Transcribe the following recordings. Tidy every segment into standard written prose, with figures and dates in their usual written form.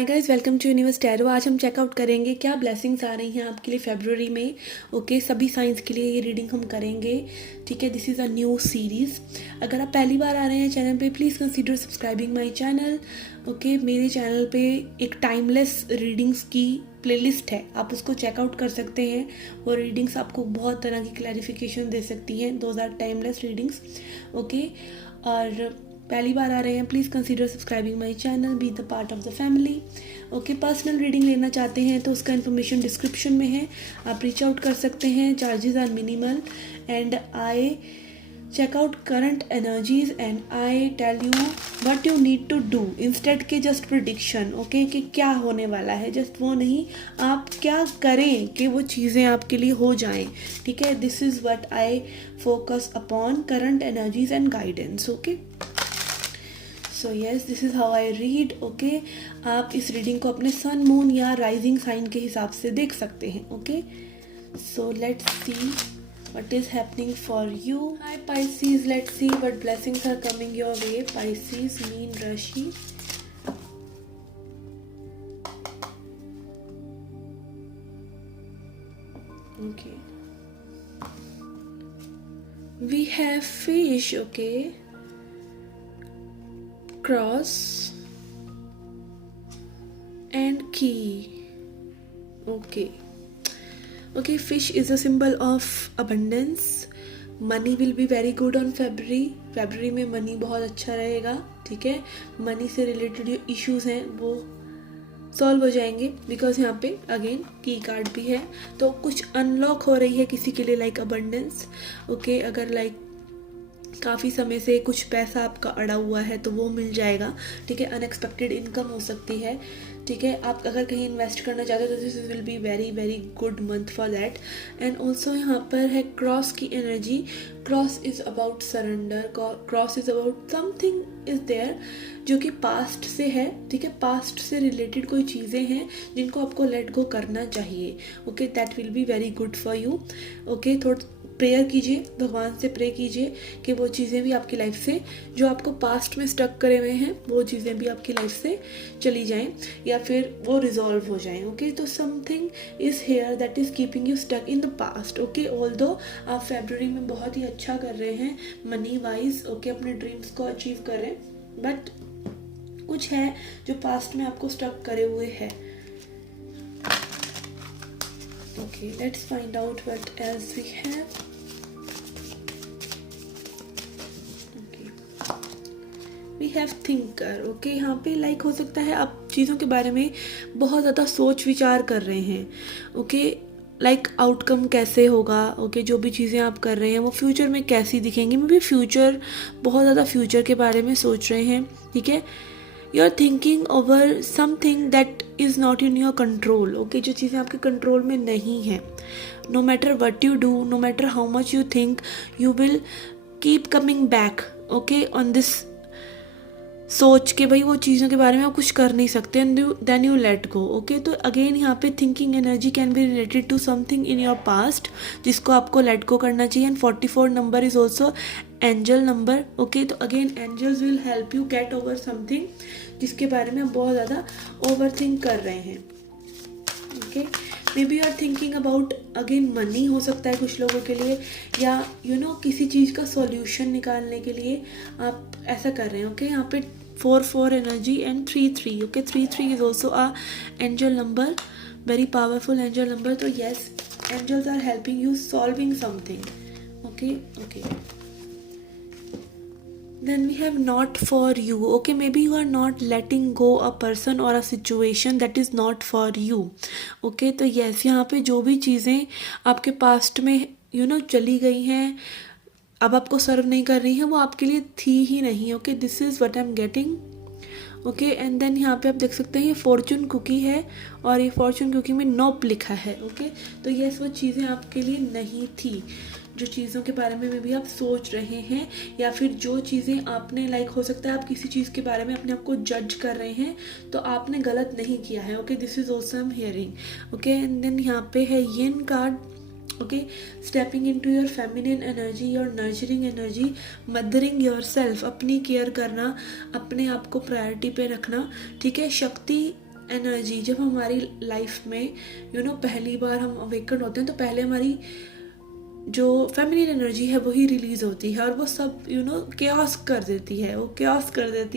Hi guys, welcome to universe tarot. आज हम checkout करेंगे क्या ब्लेसिंग्स आ रही हैं आपके लिए फरवरी में। ओके, सभी साइंस के लिए ये रीडिंग हम करेंगे। ठीक है, this is a new series. अगर आप पहली बार आ रहे हैं चैनल पे, please consider subscribing my channel. Okay, मेरे चैनल पे एक टाइमलेस रीडिंग्स की प्लेलिस्ट है, आप उसको चेकआउट कर सकते हैं। वो रीडिंग्स आपको बहुत तरह की क्लैरिफिकेशन दे सकती हैं। Those are timeless readings. Okay, और पहली बार आ रहे हैं, please consider subscribing my channel, be the part of the family. Okay, personal reading लेना चाहते हैं तो उसका इन्फॉर्मेशन डिस्क्रिप्शन में है, आप रीच आउट कर सकते हैं। Charges are minimal and I check out current energies and I tell you what you need to do instead के जस्ट प्रिडिक्शन। ओके, कि क्या होने वाला है, जस्ट वो नहीं, आप क्या करें कि वो चीज़ें आपके लिए हो जाएं। ठीक है, this is what I focus upon current energies and guidance. Okay, so yes, this is how I read. Okay, आप इस रीडिंग को अपने सन, मून या राइजिंग साइन के हिसाब से देख सकते हैं। Okay, so let's see what is happening for you. Hi Pisces, let's see what blessings are coming your way. Pisces, Meen Rashi. Okay, we have fish. Okay, cross and key. Okay, fish is a symbol of abundance. Money will be very good on February में money बहुत अच्छा रहेगा। ठीक है, money से related जो issues हैं वो सॉल्व हो जाएंगे, बिकॉज यहाँ पे अगेन की कार्ड भी है, तो कुछ अनलॉक हो रही है किसी के लिए, लाइक अबंडेंस। ओके, अगर लाइक काफ़ी समय से कुछ पैसा आपका अड़ा हुआ है तो वो मिल जाएगा। ठीक है, अनएक्सपेक्टेड इनकम हो सकती है। ठीक है, आप अगर कहीं इन्वेस्ट करना चाहते हो तो this will be very very good month for that. And also यहाँ पर है क्रॉस की energy. Cross is about surrender, cross is about something is there जो कि पास्ट से है। ठीक है, पास्ट से रिलेटेड कोई चीज़ें हैं जिनको आपको लेट गो करना चाहिए। Okay, that will be very good for you. Okay, थोड़ा प्रेयर कीजिए, भगवान से प्रे कीजिए कि वो चीज़ें भी आपकी लाइफ से जो आपको पास्ट में स्टक करे हुए हैं वो चीज़ें भी आपकी लाइफ से चली जाएं या फिर वो रिजॉल्व हो जाएं। ओके, तो something is here that is keeping you stuck in the past. Okay, although आप फरवरी में बहुत ही अच्छा कर रहे हैं मनी वाइज। ओके, अपने ड्रीम्स को अचीव कर रहे हैं, बट कुछ है जो पास्ट में आपको स्टक करे हुए है। Okay, let's find out what else we have. We have thinker. Okay, यहाँ पे लाइक हो सकता है आप चीज़ों के बारे में बहुत ज़्यादा सोच विचार कर रहे हैं। ओके, लाइक आउटकम कैसे होगा। ओके, जो भी चीज़ें आप कर रहे हैं वो फ्यूचर में कैसी दिखेंगी। मे बी फ्यूचर, बहुत ज़्यादा फ्यूचर के बारे में सोच रहे हैं। ठीक है, you are thinking over something that is not in your control. Okay, जो चीज़ें आपके कंट्रोल में नहीं हैं, no matter what you do, no matter how much you think, you will keep coming back. Okay, on this सोच के भाई वो चीज़ों के बारे में आप कुछ कर नहीं सकते, then you let go. Okay, तो अगेन यहाँ पे thinking energy can be related to something in your past जिसको आपको लेट गो करना चाहिए। And 44 number is also angel number. Okay, तो again angels will help you get over something जिसके बारे में आप बहुत ज़्यादा ओवर थिंक कर रहे हैं। Okay, maybe you are thinking about again money हो सकता है कुछ लोगों के लिए, या यू नो किसी चीज़ का सॉल्यूशन निकालने के लिए आप ऐसा कर रहे हैं। ओके, यहाँ पे 4 energy and 3 okay, 3 is also a angel number, very powerful angel number. तो yes, angels are helping you solving something. Okay, then we have not for you. Okay, maybe you are not letting go a person or a situation that is not for you. Okay, तो yes, यहाँ पे जो भी चीज़ें आपके past में चली गई हैं, अब आपको सर्व नहीं कर रही हैं, वो आपके लिए थी ही नहीं। Okay, this is what I am getting. Okay, and then यहाँ पे आप देख सकते हैं ये फॉर्चून कुकी है और ये फॉर्चून कुकी में नोप लिखा है। ओके, तो यस, वो चीज़ें आपके लिए नहीं थी जो चीज़ों के बारे में भी आप सोच रहे हैं, या फिर जो चीज़ें आपने लाइक हो सकता है आप किसी चीज़ के बारे में अपने आप को जज कर रहे हैं तो आपने गलत नहीं किया है। Okay, this is also I am hearing. Okay, and then यहाँ पे है yin card. Okay, stepping into your feminine energy, your nurturing energy, mothering your self, अपनी केयर करना, अपने आप को प्रायोरिटी पे रखना। ठीक है, शक्ति एनर्जी जब हमारी लाइफ में पहली बार हम अवेकन होते हैं, तो पहले हमारी जो फेमिनिन एनर्जी है वही रिलीज होती है और वो सब केओस कर देती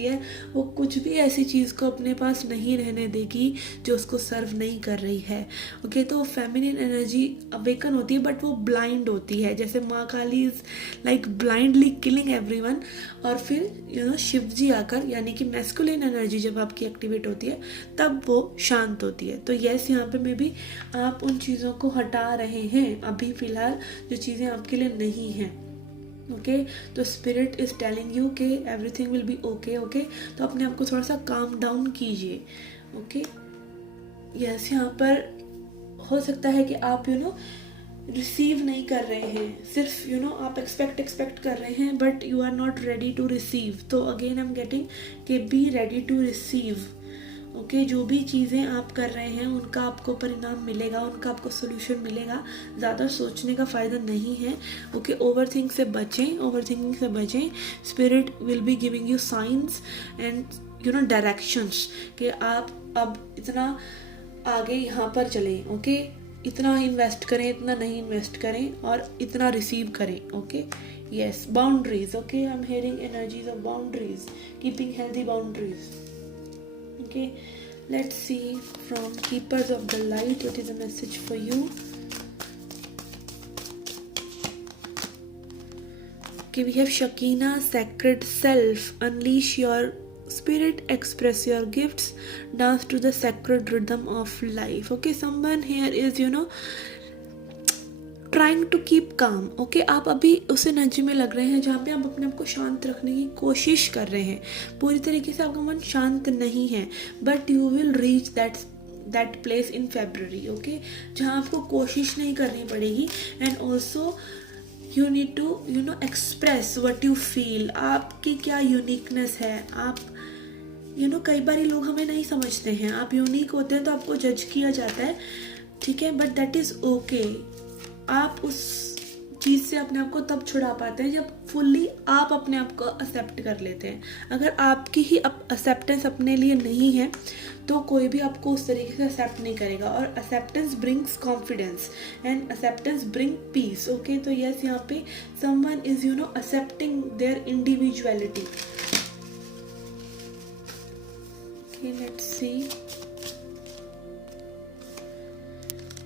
है, वो कुछ भी ऐसी चीज़ को अपने पास नहीं रहने देगी जो उसको सर्व नहीं कर रही है। ओके, तो फेमिनिन एनर्जी अवेकन होती है बट वो ब्लाइंड होती है, जैसे माँ Kali is like blindly killing everyone, और फिर शिव जी आकर, यानी कि मैस्कुलिन एनर्जी जब आपकी एक्टिवेट होती है तब वो शांत होती है। तो यस, यहाँ पे में भी आप उन चीज़ों को हटा रहे हैं अभी फिलहाल जो चीज़ें आपके लिए नहीं हैं। ओके, तो स्पिरिट इज टेलिंग यू कि everything will be okay. Okay, तो अपने आप को थोड़ा सा काम डाउन कीजिए। ओके, यस, यहाँ पर हो सकता है कि आप रिसीव नहीं कर रहे हैं, सिर्फ आप एक्सपेक्ट कर रहे हैं but you are not ready to receive. तो अगेन आई एम गेटिंग कि be ready to receive. Okay, जो भी चीज़ें आप कर रहे हैं उनका आपको परिणाम मिलेगा, उनका आपको सोल्यूशन मिलेगा। ज़्यादा सोचने का फ़ायदा नहीं है। ओके, ओवर थिंकिंग से बचें। Spirit will be giving you science and directions कि आप अब इतना आगे यहाँ पर चलें। ओके, इतना इन्वेस्ट करें, इतना नहीं इन्वेस्ट करें, और इतना रिसीव करें। Okay, yes, boundaries. Okay, I am hearing energies of boundaries, keeping healthy boundaries. Okay, let's see from Keepers of the Light, what is the message for you? Okay, we have Shakina, Sacred Self, unleash your spirit, express your gifts, dance to the sacred rhythm of life. Okay, someone here is trying to keep calm. Okay, आप अभी उस energy में लग रहे हैं जहाँ पे आप अपने आप को शांत रखने की कोशिश कर रहे हैं। पूरी तरीके से आपका मन शांत नहीं है, but you will reach that place in February. Okay, जहाँ आपको कोशिश नहीं करनी पड़ेगी, and also you need to express what you feel. आपकी क्या यूनिकनेस है। आप कई बार लोग हमें नहीं समझते हैं, आप यूनिक होते हैं तो आपको जज किया जाता है, ठीक है, बट दैट इज़ ओके। आप उस चीज़ से अपने आप को तब छुड़ा पाते हैं जब फुल्ली आप अपने आप को एक्सेप्ट कर लेते हैं। अगर आपकी ही एक्सेप्टेंस अपने लिए नहीं है तो कोई भी आपको उस तरीके से एक्सेप्ट नहीं करेगा, और acceptance brings confidence and acceptance bring peace. Okay, तो यस, यहाँ पे someone is accepting there individuality. Okay, let's C.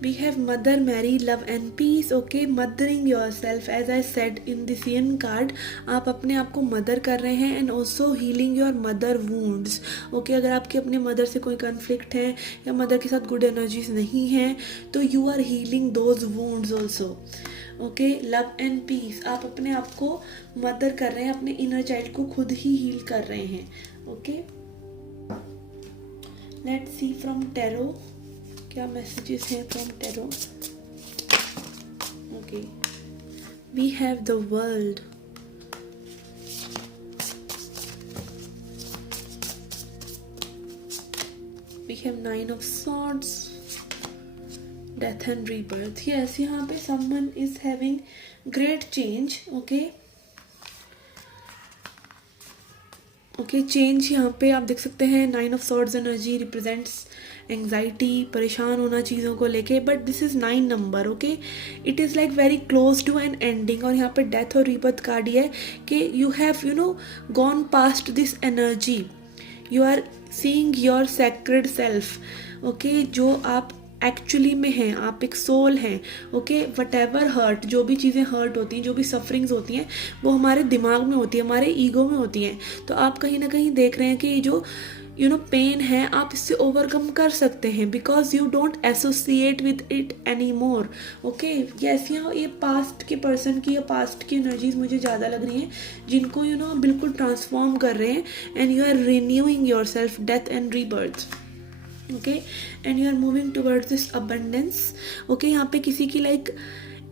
We have Mother Mary, love and peace. Okay, mothering yourself, as I said in the CN card, आप अपने आप को mother कर रहे हैं, and also healing your mother wounds. Okay, अगर आपके अपने मदर से कोई कन्फ्लिक्ट है या मदर के साथ गुड एनर्जीज नहीं है तो you are healing those wounds also. Okay, love and peace, आप अपने आप को मदर कर रहे हैं, अपने इनर चाइल्ड को खुद ही हील कर रहे हैं। Okay, let's see from tarot क्या मैसेजेस हैं from tarot. Okay, we have the world, we have 9 of Swords, death and rebirth. Yes, यहाँ पे someone is having great change. Okay, change यहाँ पे आप देख सकते हैं। 9 of Swords energy represents anxiety, परेशान होना चीज़ों को लेके, but this is 9 number. Okay, it is like very close to an ending, और यहाँ पे डेथ और रीबर्थ कार्ड है कि you have gone past this energy, you are seeing your sacred self. Okay, जो आप एक्चुअली में हैं, आप एक सोल हैं। ओके, वट एवर हर्ट, जो भी चीज़ें हर्ट होती हैं, जो भी सफरिंग्स होती हैं, वो हमारे दिमाग में होती है, हमारे ईगो में होती हैं। तो आप कहीं ना कहीं देख रहे हैं कि जो पेन है आप इससे ओवरकम कर सकते हैं, because you don't associate with it any more. Okay, yes, यहाँ ये पास्ट के पर्सन की या पास्ट की एनर्जीज मुझे ज़्यादा लग रही हैं, जिनको बिल्कुल ट्रांसफॉर्म कर रहे हैं, and you are renewing yourself, death and rebirth. Okay, and you are moving towards this abundance. Okay, यहाँ पे किसी की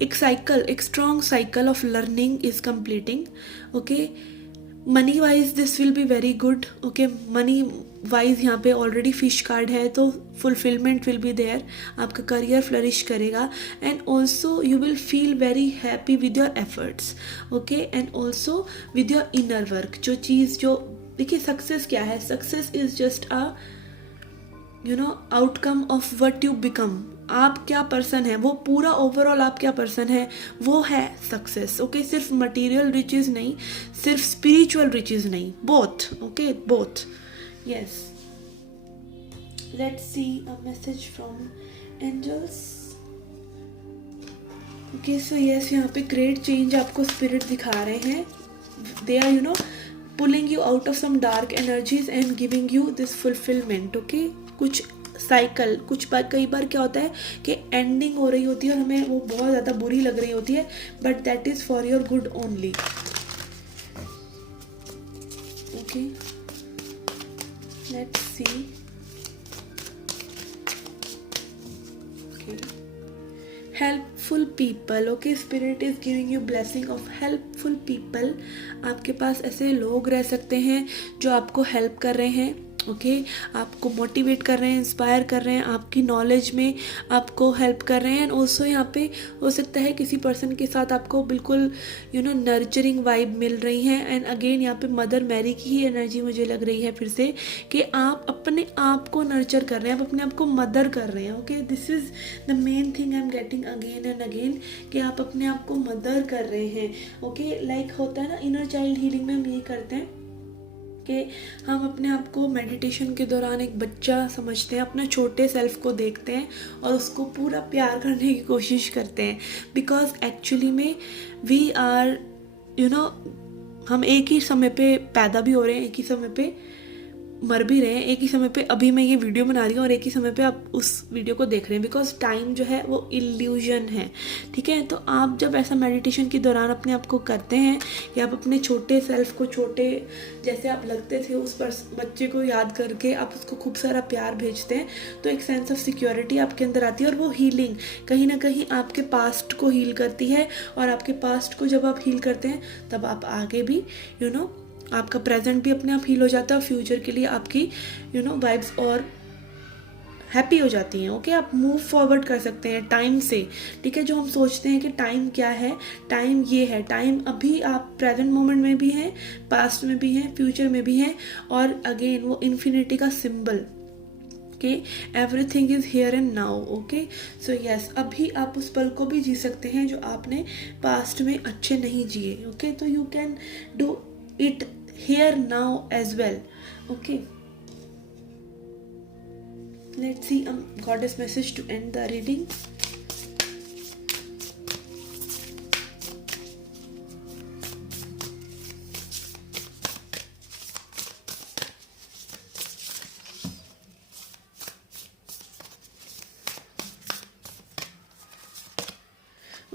एक strong cycle of learning is completing. Okay, money wise this will be very good. Okay, money wise यहाँ पे already fish card है, तो fulfilment will be there, आपका करियर फ्लरिश करेगा, and also you will feel very happy with your efforts. Okay, and also with your inner work. जो देखिए success क्या है, success is just you know outcome of what you become, आप क्या person है, वो पूरा ओवरऑल आप क्या पर्सन है, वो है सक्सेस। ओके, सिर्फ मटेरियल रिचेज नहीं, सिर्फ स्पिरिचुअल रिचेज नहीं, both. Okay, both. Yes, let's see a message from angels. Okay, so yes, यहाँ पे ग्रेट चेंज आपको स्पिरिट दिखा रहे हैं। They are pulling you out of some dark energies and giving you this fulfilment. Okay, कुछ cycle, कई बार क्या होता है कि एंडिंग हो रही होती है और हमें वो बहुत ज़्यादा बुरी लग रही होती है, but that is for your good only. Okay, let's C. Helpful people. Okay, spirit is giving you blessing of helpful people. आपके पास ऐसे लोग रह सकते हैं जो आपको हेल्प कर रहे हैं। ओके, आपको मोटिवेट कर रहे हैं, इंस्पायर कर रहे हैं, आपकी नॉलेज में आपको हेल्प कर रहे हैं। एंड ऑल्सो यहाँ पे हो सकता है किसी पर्सन के साथ आपको बिल्कुल नर्चरिंग वाइब मिल रही है। एंड अगेन यहाँ पे मदर मैरी की ही एनर्जी मुझे लग रही है फिर से, कि आप अपने आप को नर्चर कर रहे हैं, आप अपने आप को मदर कर रहे हैं। Okay, this is the main thing I am getting again and again, कि आप अपने आप को मदर कर रहे हैं। ओके, लाइक होता है ना, इनर चाइल्ड हीलिंग में हम ये करते हैं कि हम अपने आप को मेडिटेशन के दौरान एक बच्चा समझते हैं, अपने छोटे सेल्फ को देखते हैं और उसको पूरा प्यार करने की कोशिश करते हैं। बिकॉज एक्चुअली में वी आर हम एक ही समय पे पैदा भी हो रहे हैं, एक ही समय पे मर भी रहे हैं, एक ही समय पे अभी मैं ये वीडियो बना रही हूँ और एक ही समय पे आप उस वीडियो को देख रहे हैं। बिकॉज टाइम जो है वो इल्यूजन है, ठीक है। तो आप जब ऐसा मेडिटेशन के दौरान अपने आप को करते हैं कि आप अपने छोटे सेल्फ को, छोटे जैसे आप लगते थे उस बच्चे को याद करके आप उसको खूब सारा प्यार भेजते हैं, तो एक सेंस ऑफ सिक्योरिटी आपके अंदर आती है। और वो हीलिंग कहीं ना कहीं आपके पास्ट को हील करती है, और आपके पास्ट को जब आप हील करते हैं तब आप आगे भी आपका प्रेजेंट भी अपने आप हील हो जाता है, और फ्यूचर के लिए आपकी वाइब्स और हैप्पी हो जाती हैं। ओके, आप मूव फॉरवर्ड कर सकते हैं टाइम से, ठीक है। जो हम सोचते हैं कि टाइम क्या है, टाइम ये है, टाइम अभी आप प्रेजेंट मोमेंट में भी हैं, पास्ट में भी हैं, फ्यूचर में भी हैं, और अगेन वो इन्फिनिटी का सिंबल कि everything is here and now. Okay, so yes, अभी आप उस पल को भी जी सकते हैं जो आपने पास्ट में अच्छे नहीं जिए। ओके, तो you can do it here now as well. Okay, let's see a goddess message to end the reading.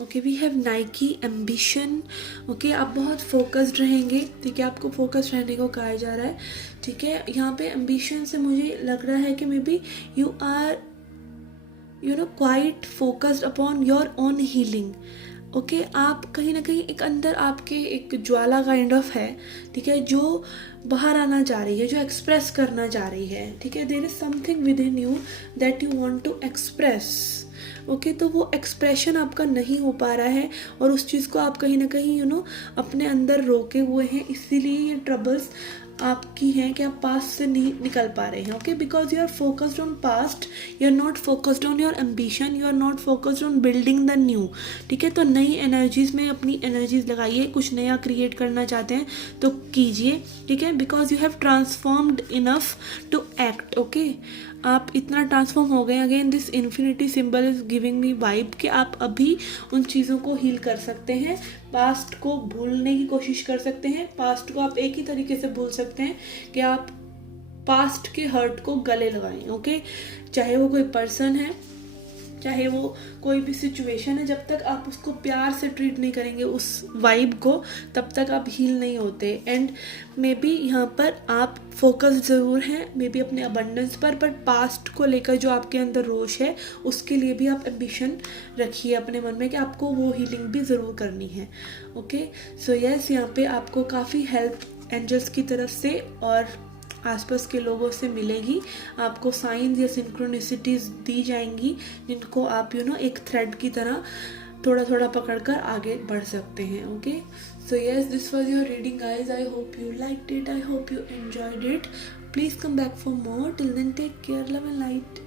Okay, we have Nike ambition. Okay, आप बहुत फोकस्ड रहेंगे, ठीक है, आपको फोकस्ड रहने को कहा जा रहा है, ठीक है। यहाँ पे एम्बिशन से मुझे लग रहा है कि maybe you are quite focused upon your own healing. Okay, आप कहीं ना कहीं एक अंदर आपके एक ज्वाला काइंड ऑफ है, ठीक है, जो बाहर आना चाह रही है, जो एक्सप्रेस करना चाह रही है, ठीक है। There is something within you that you want to express. Okay, तो वो एक्सप्रेशन आपका नहीं हो पा रहा है, और उस चीज़ को आप कहीं ना कहीं अपने अंदर रोके हुए हैं, इसीलिए ये ट्रबल्स आपकी हैं कि आप पास्ट से नहीं निकल पा रहे हैं। Okay, because you are focused on past, you are not focused on your ambition, you are not focused on building the new, ठीक है। तो नई एनर्जीज में अपनी एनर्जीज लगाइए, कुछ नया क्रिएट करना चाहते हैं तो कीजिए, ठीक है। Because you have transformed enough to act. Okay, आप इतना ट्रांसफॉर्म हो गए। Again this infinity symbol is giving me vibe कि आप अभी उन चीज़ों को हील कर सकते हैं, पास्ट को भूलने की कोशिश कर सकते हैं। पास्ट को आप एक ही तरीके से भूल सकते हैं कि आप पास्ट के हर्ट को गले लगाएं। ओके, चाहे वो कोई पर्सन है, चाहे वो कोई भी सिचुएशन है, जब तक आप उसको प्यार से ट्रीट नहीं करेंगे उस वाइब को, तब तक आप हील नहीं होते। एंड मे बी यहाँ पर आप फोकस ज़रूर हैं, मे बी अपने अबंडेंस पर, बट पास्ट को लेकर जो आपके अंदर रोष है उसके लिए भी आप एम्बिशन रखिए अपने मन में कि आपको वो हीलिंग भी ज़रूर करनी है। ओके, सो यस, यहाँ पे आपको काफ़ी हेल्प एंजल्स की तरफ से और आसपास के लोगों से मिलेगी। आपको साइंस या सिंक्रोनिसिटीज दी जाएंगी, जिनको आप एक थ्रेड की तरह थोड़ा थोड़ा पकड़कर आगे बढ़ सकते हैं। Okay, so yes, this was your reading guys. I hope you liked it, I hope you enjoyed it. Please come back for more. Till then, take care, love and light.